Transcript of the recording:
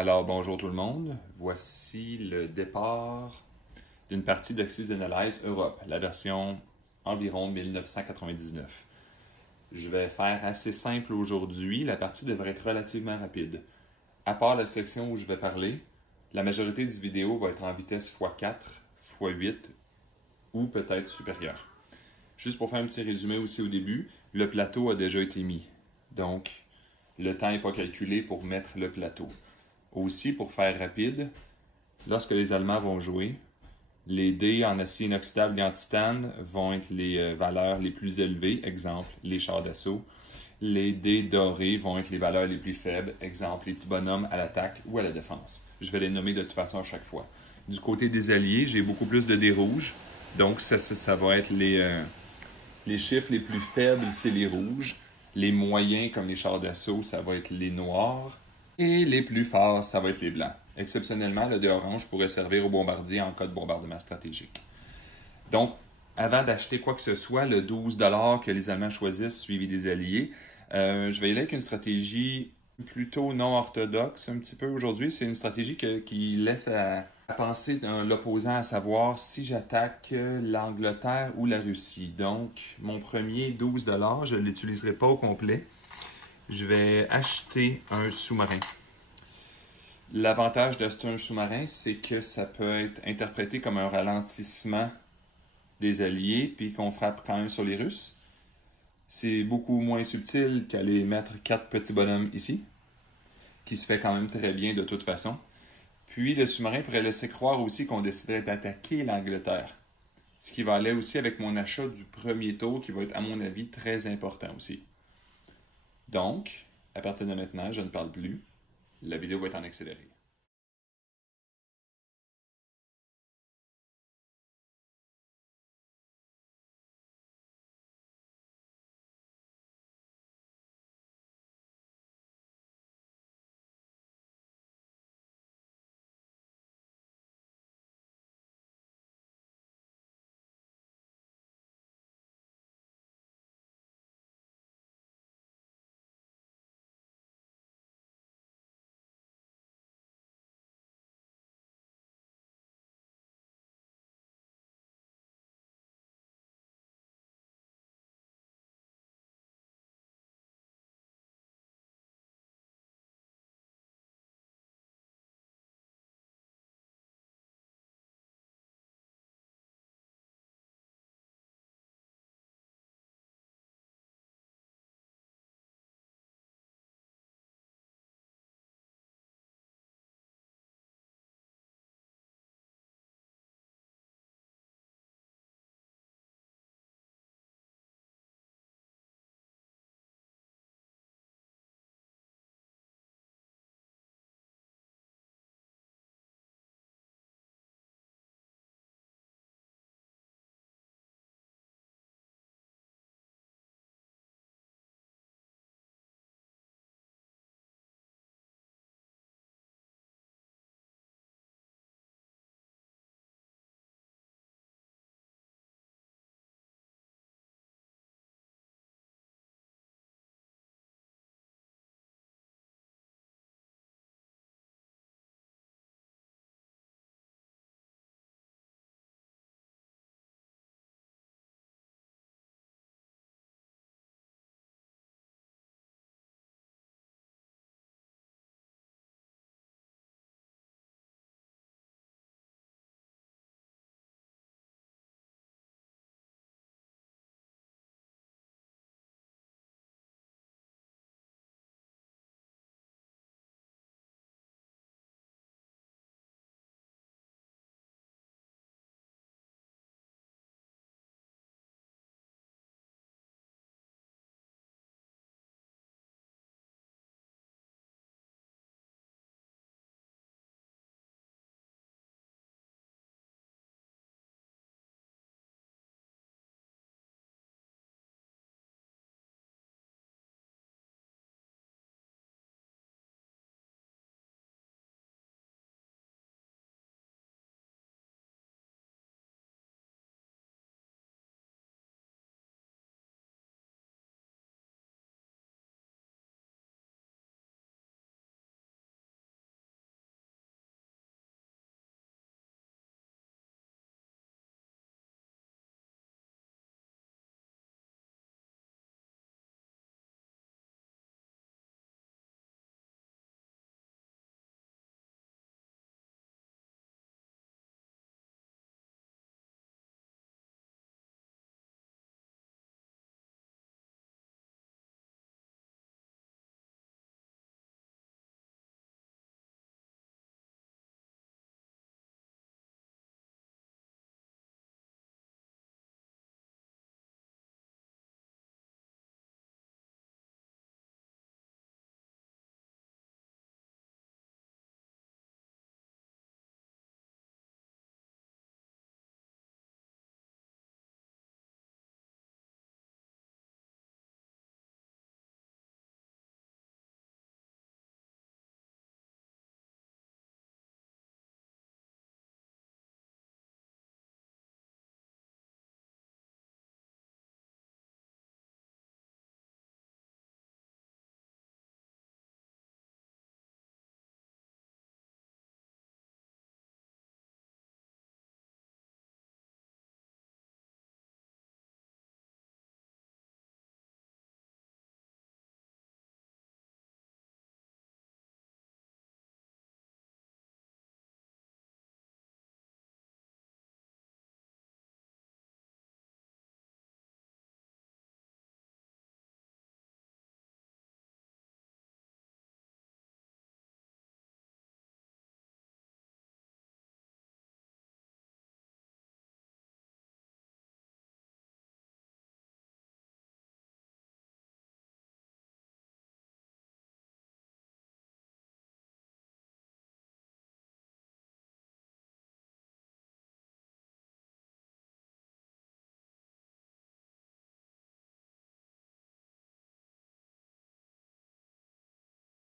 Alors, bonjour tout le monde. Voici le départ d'une partie d'Oxys Analyze Europe, la version environ 1999. Je vais faire assez simple aujourd'hui. La partie devrait être relativement rapide. À part la section où je vais parler, la majorité du vidéo va être en vitesse x4, x8 ou peut-être supérieure. Juste pour faire un petit résumé aussi au début, le plateau a déjà été mis. Donc, le temps n'est pas calculé pour mettre le plateau. Aussi, pour faire rapide, lorsque les Allemands vont jouer, les dés en acier inoxydable et en titane vont être les valeurs les plus élevées, exemple les chars d'assaut. Les dés dorés vont être les valeurs les plus faibles, exemple les petits bonhommes à l'attaque ou à la défense. Je vais les nommer de toute façon à chaque fois. Du côté des alliés, j'ai beaucoup plus de dés rouges, donc ça va être les chiffres les plus faibles, c'est les rouges. Les moyens, comme les chars d'assaut, ça va être les noirs. Et les plus forts, ça va être les blancs. Exceptionnellement, le dé orange pourrait servir aux bombardiers en cas de bombardement stratégique. Donc, avant d'acheter quoi que ce soit, le 12 $ que les Allemands choisissent, suivi des alliés, je vais y aller avec une stratégie plutôt non orthodoxe un petit peu aujourd'hui. C'est une stratégie qui laisse à penser l'opposant, à savoir si j'attaque l'Angleterre ou la Russie. Donc, mon premier 12 $, je ne l'utiliserai pas au complet. Je vais acheter un sous-marin. L'avantage d'acheter un sous-marin, c'est que ça peut être interprété comme un ralentissement des Alliés, puis qu'on frappe quand même sur les Russes. C'est beaucoup moins subtil qu'aller mettre 4 petits bonhommes ici, qui se fait quand même très bien de toute façon. Puis le sous-marin pourrait laisser croire aussi qu'on déciderait d'attaquer l'Angleterre. Ce qui va aller aussi avec mon achat du premier tour, qui va être à mon avis très important aussi. Donc, à partir de maintenant, je ne parle plus. La vidéo va être en accéléré.